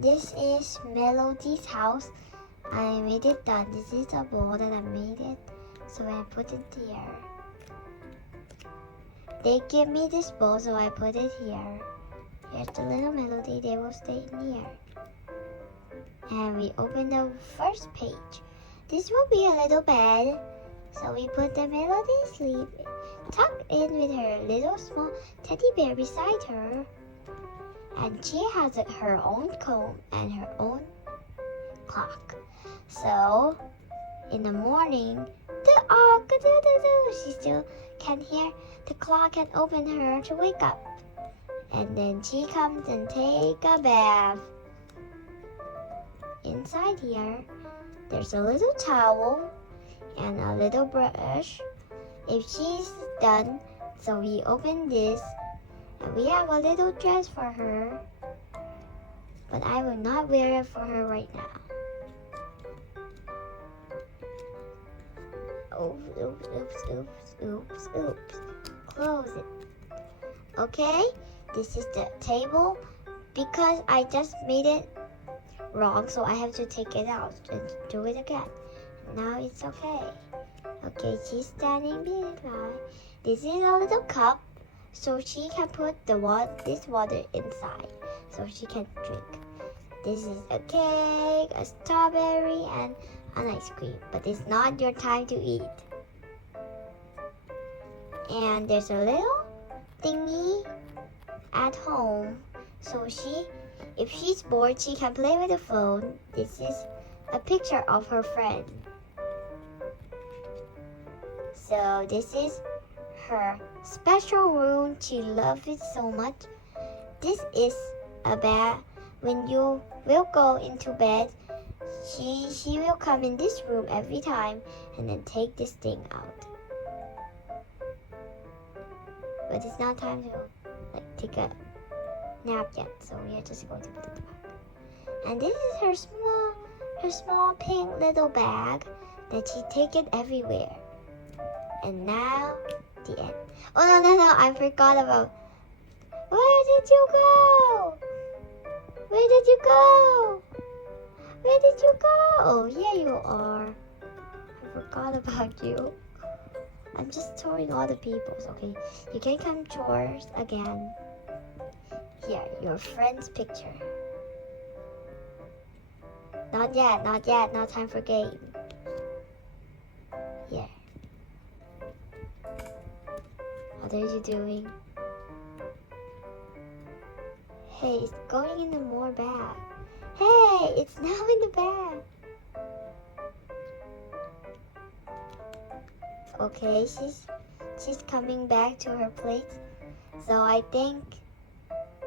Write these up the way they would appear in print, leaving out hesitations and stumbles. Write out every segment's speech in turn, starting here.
This is Melody's house. I made it done. This is a bowl that I made it, so I put it here. They give me this bowl, so I put it here. Here's the little Melody. They will stay in here. And we open the first page. This will be a little bed, so we put the Melody sleep tucked in with her little small teddy bear beside her. And she has her own comb and her own clock. So, in the morning, she still can hear the clock and open her to wake up. And then she comes and take a bath. Inside here, there's a little towel and a little brush. If she's done, so we open this, and we have a little dress for her, but I will not wear it for her right now. Oops. Close it. Okay, this is the table. Because I just made it wrong, so I have to take it out and do it again. Now it's okay. Okay, she's standing behind. This is a little cup, so she can put this water inside, so she can drink. This is a cake, a strawberry, and an ice cream, but it's not your time to eat. And there's a little thingy at home, so if she's bored, she can play with the phone. This is a picture of her friend. So this is her special room. She loves it so much. This is a bed. When you will go into bed, she will come in this room every time and then take this thing out. But it's not time to take a nap yet, so we are just going to put it back. And this is her small pink little bag that she take it everywhere. And now the end. Oh no! I forgot about. Where did you go? Where did you go? Where did you go? Oh, here you are. I forgot about you. I'm just touring all the peoples. Okay, you can come chores again. Here, your friend's picture. Not yet. Not time for game. Here. What are you doing? Hey, it's going in the more bag. Hey, it's now in the bag. Okay, she's coming back to her plate. So I think,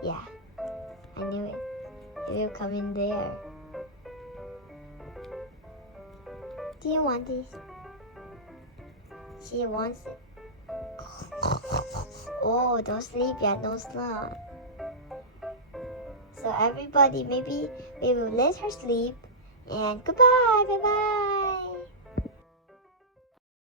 yeah, I knew it. It will come in there. Do you want this? She wants it. Oh, don't sleep yet, no slump. So everybody, maybe we will let her sleep. And goodbye, bye-bye.